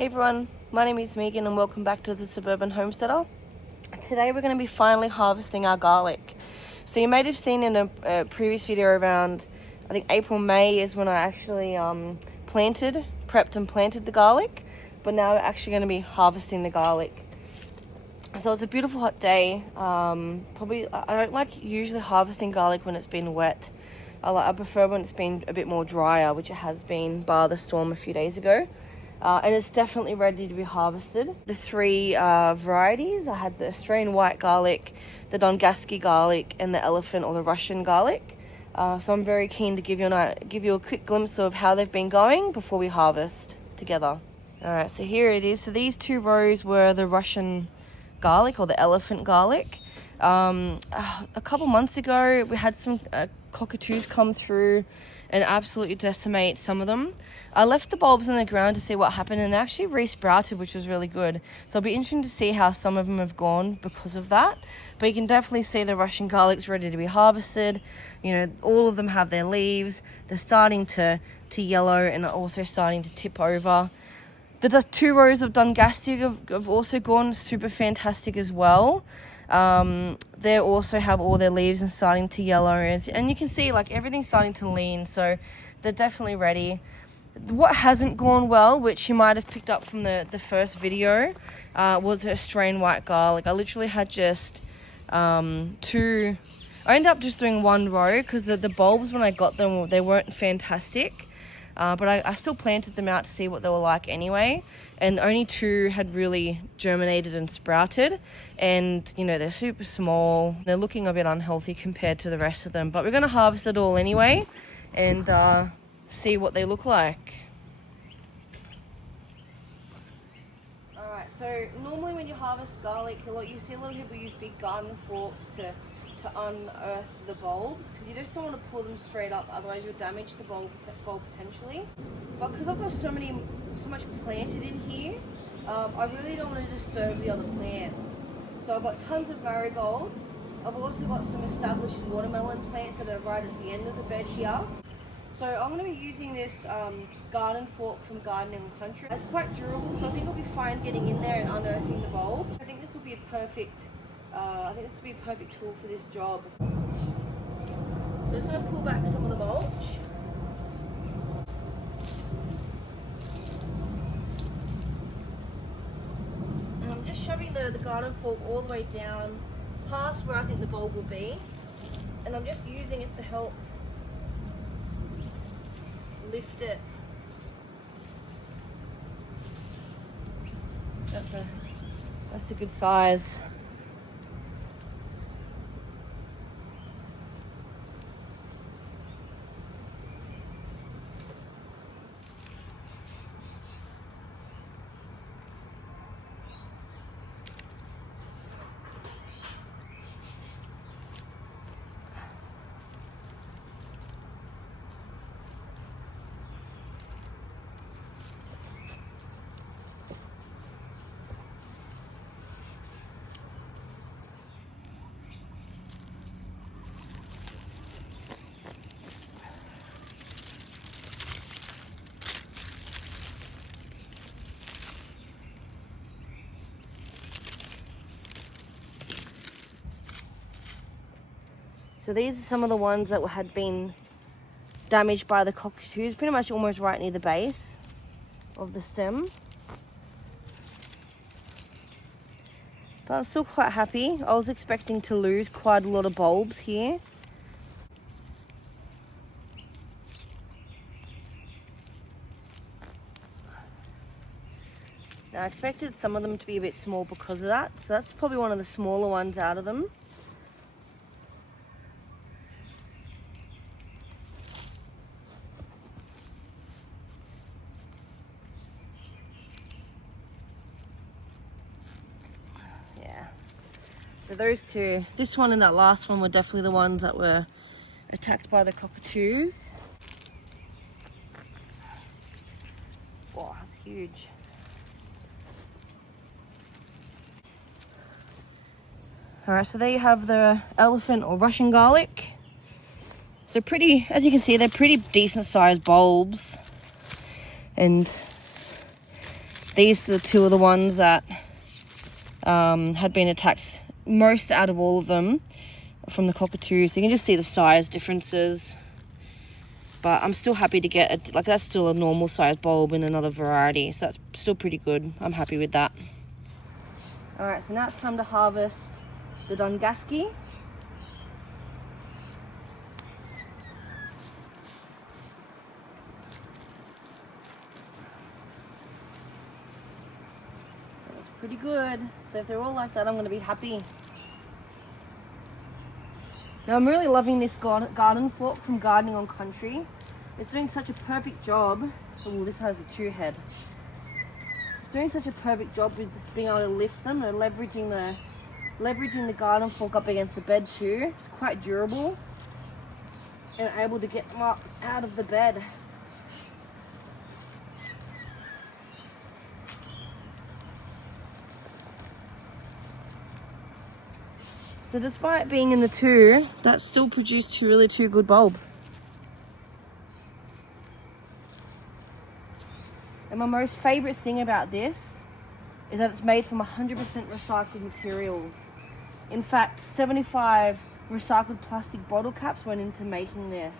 Hey everyone, my name is Megan and welcome back to the Suburban Homesteader. Today we're going to be finally harvesting our garlic. So you might have seen in a previous video around, I think April, May is when I actually prepped and planted the garlic. But now we're actually going to be harvesting the garlic. So it's a beautiful hot day. I don't like usually harvesting garlic when it's been wet. I prefer when it's been a bit more drier, which it has been bar the storm a few days ago. And it's definitely ready to be harvested. The three varieties, I had the Australian white garlic, the Dongasky garlic, and the elephant or the Russian garlic. So I'm very keen to give you a quick glimpse of how they've been going before we harvest together. All right, so here it is. So these two rows were the Russian garlic or the elephant garlic. A couple months ago, we had some cockatoos come through and absolutely decimate some of them. I left the bulbs in the ground to see what happened, and they actually re-sprouted, which was really good. So it'll be interesting to see how some of them have gone because of that. But you can definitely see the Russian garlic's ready to be harvested. You know, all of them have their leaves. They're starting to yellow and are also starting to tip over. The two rows of Dongasky have also gone super fantastic as well. They also have all their leaves and starting to yellow, and you can see like everything's starting to lean, so they're definitely ready. What hasn't gone well, which you might have picked up from the first video, was the Australian white garlic. I literally had just I ended up just doing one row because the bulbs when I got them, they weren't fantastic. But I still planted them out to see what they were like anyway. And only two had really germinated and sprouted. And, you know, they're super small. They're looking a bit unhealthy compared to the rest of them. But we're going to harvest it all anyway and see what they look like. Alright, so normally when you harvest garlic, you see a lot of people use big garden forks to unearth the bulbs, because you just don't want to pull them straight up, otherwise you'll damage the bulb potentially. But because I've got so much planted in here, I really don't want to disturb the other plants. So I've got tons of marigolds. I've also got some established watermelon plants that are right at the end of the bed here. So I'm going to be using this garden fork from Garden and Country. It's quite durable, so I think I'll be fine getting in there and unearthing the bulbs. I think this will be a perfect tool for this job. So I'm just going to pull back some of the mulch. And I'm just shoving the garden fork all the way down past where I think the bulb will be. And I'm just using it to help lift it. That's a good size. So these are some of the ones that had been damaged by the cockatoos, pretty much almost right near the base of the stem. But I'm still quite happy. I was expecting to lose quite a lot of bulbs here. Now I expected some of them to be a bit small because of that, so that's probably one of the smaller ones out of them. So those two, this one and that last one, were definitely the ones that were attacked by the cockatoos. Wow, that's huge. Alright, so there you have the elephant or Russian garlic. So pretty, as you can see, they're pretty decent sized bulbs. And These are two of the ones that had been attacked most out of all of them from the cockatoos. So you can just see the size differences. But I'm still happy to get, like that's still a normal size bulb in another variety. So that's still pretty good. I'm happy with that. All right, so now it's time to harvest the Dongaski. It's pretty good. So if they're all like that, I'm gonna be happy. Now I'm really loving this garden fork from Gardening on Country. It's doing such a perfect job. Oh, this has a 2-head. It's doing such a perfect job with being able to lift them and leveraging the garden fork up against the bed too. It's quite durable and able to get them up out of the bed. So despite being in the 2, that still produced two good bulbs. And my most favourite thing about this is that it's made from 100% recycled materials. In fact, 75 recycled plastic bottle caps went into making this.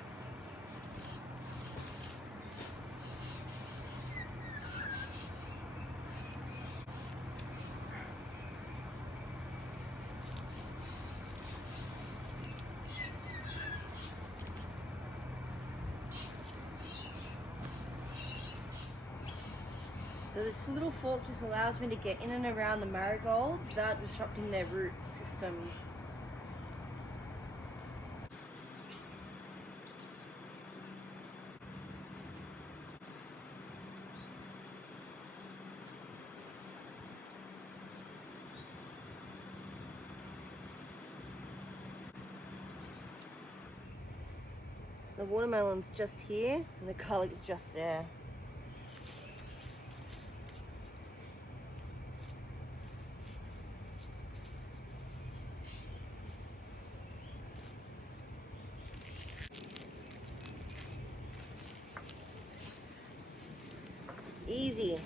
So this little fork just allows me to get in and around the marigolds without disrupting their root system. The watermelon's just here and the garlic's just there. Easy.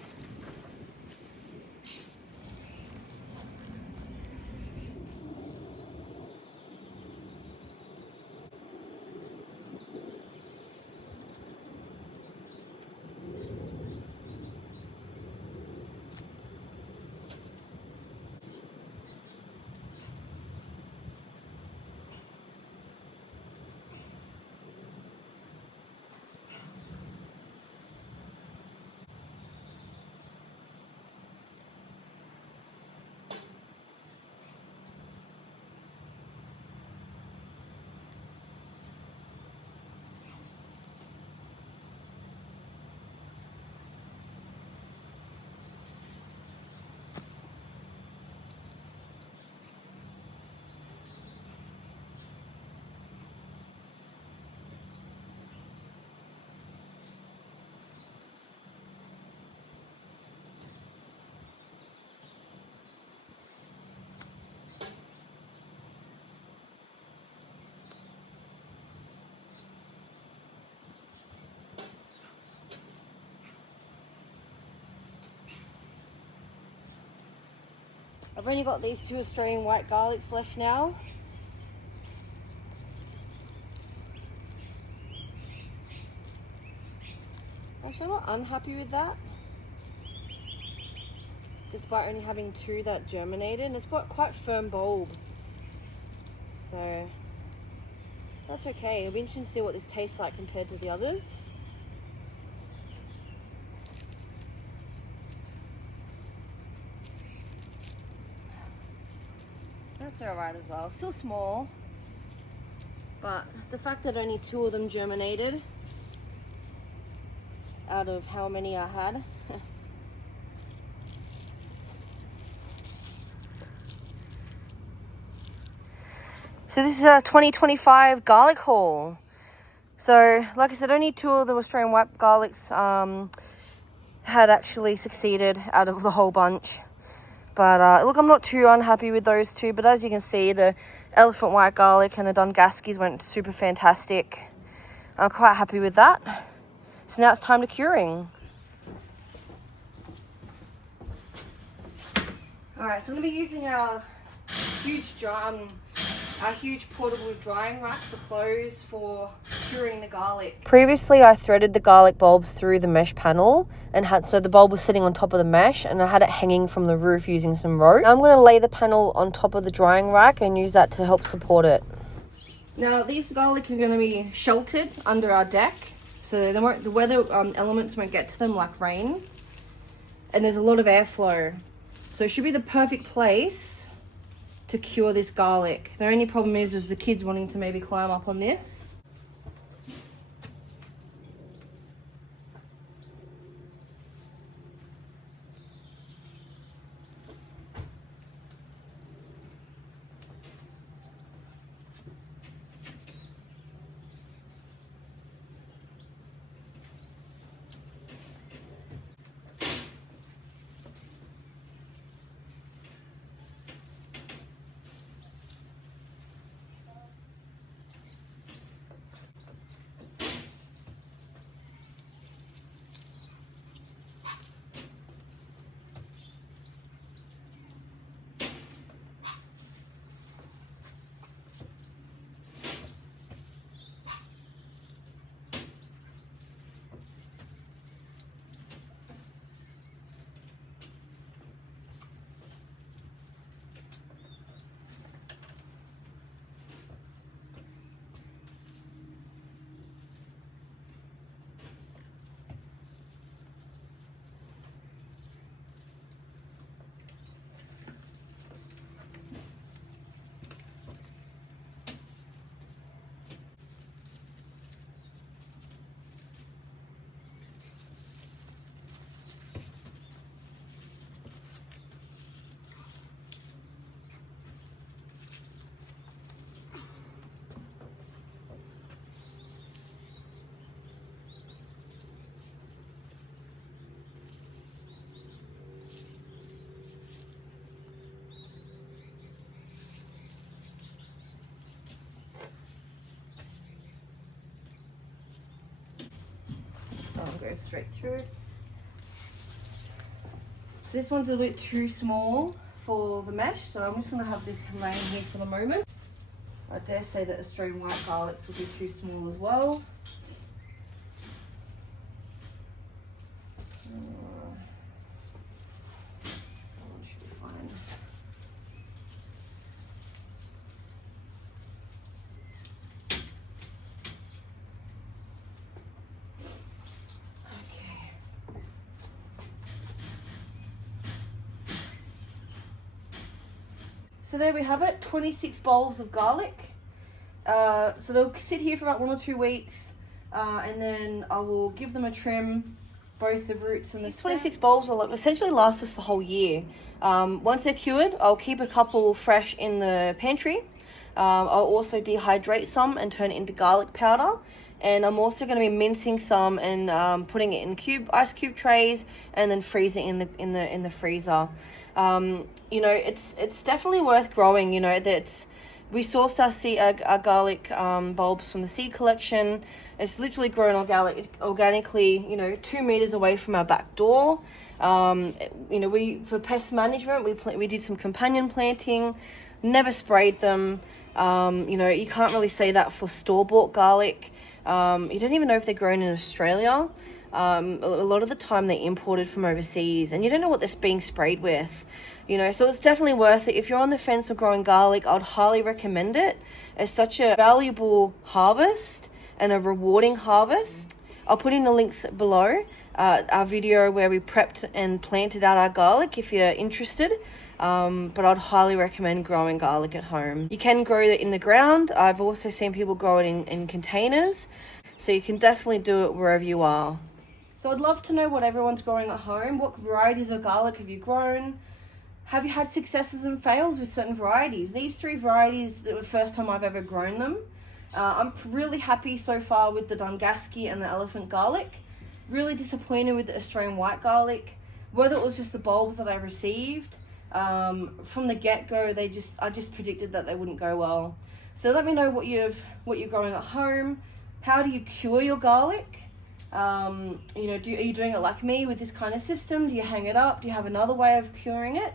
I've only got these 2 Australian white garlics left now. Actually, I'm not unhappy with that. Despite only having 2 that germinated, and it's got quite firm bulb. So that's okay. It'll be interesting to see what this tastes like compared to the others. That's alright as well. Still small, but the fact that only 2 of them germinated out of how many I had. So this is a 2025 garlic haul. So like I said, only 2 of the Australian white garlics had actually succeeded out of the whole bunch. But look, I'm not too unhappy with those 2, but as you can see, the elephant white garlic and the Dongaskis went super fantastic. I'm quite happy with that. So now it's time to curing. Alright, so I'm going to be using our huge portable drying rack for clothes for curing the garlic. Previously, I threaded the garlic bulbs through the mesh panel, so the bulb was sitting on top of the mesh, and I had it hanging from the roof using some rope. I'm going to lay the panel on top of the drying rack and use that to help support it. Now, these garlic are going to be sheltered under our deck, so the weather elements won't get to them like rain, and there's a lot of airflow. So it should be the perfect place to cure this garlic. The only problem is the kids wanting to maybe climb up on this. I'll go straight through. So this one's a little bit too small for the mesh, so I'm just going to have this laying here for the moment. I dare say that Australian white garlics will be too small as well. Should be fine. So there we have it, 26 bulbs of garlic. So they'll sit here for about 1 or 2 weeks, and then I will give them a trim, both the roots and the stem. 26 bulbs will essentially last us the whole year. Once they're cured, I'll keep a couple fresh in the pantry. I'll also dehydrate some and turn it into garlic powder. And I'm also going to be mincing some and putting it in ice cube trays, and then freezing it in the freezer. You know, it's definitely worth growing. You know, we sourced our garlic bulbs from the seed collection. It's literally grown organically, you know, 2 meters away from our back door. You know, for pest management, we did some companion planting, never sprayed them. You know, you can't really say that for store-bought garlic. You don't even know if they're grown in Australia. A lot of the time they're imported from overseas, and you don't know what they're being sprayed with. You know, so it's definitely worth it. If you're on the fence of growing garlic, I'd highly recommend it. It's such a valuable harvest and a rewarding harvest. I'll put in the links below, our video where we prepped and planted out our garlic if you're interested. But I'd highly recommend growing garlic at home. You can grow it in the ground. I've also seen people grow it in containers. So you can definitely do it wherever you are. So I'd love to know what everyone's growing at home. What varieties of garlic have you grown? Have you had successes and fails with certain varieties? These 3 varieties, that were the first time I've ever grown them. I'm really happy so far with the Dungaski and the elephant garlic. Really disappointed with the Australian white garlic. Whether it was just the bulbs that I received, from the get-go, I just predicted that they wouldn't go well. So let me know what you're growing at home. How do you cure your garlic? You know, are you doing it like me with this kind of system? Do you hang it up? Do you have another way of curing it?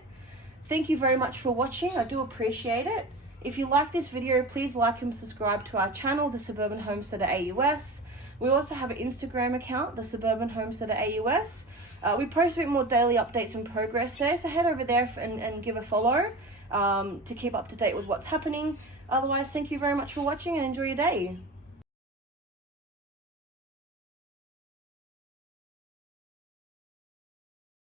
Thank you very much for watching. I do appreciate it. If you like this video, please like and subscribe to our channel, The Suburban Homesteader AUS. We also have an Instagram account, The Suburban Homesteader AUS. We post a bit more daily updates and progress there, so head over there and give a follow to keep up to date with what's happening. Otherwise, thank you very much for watching and enjoy your day.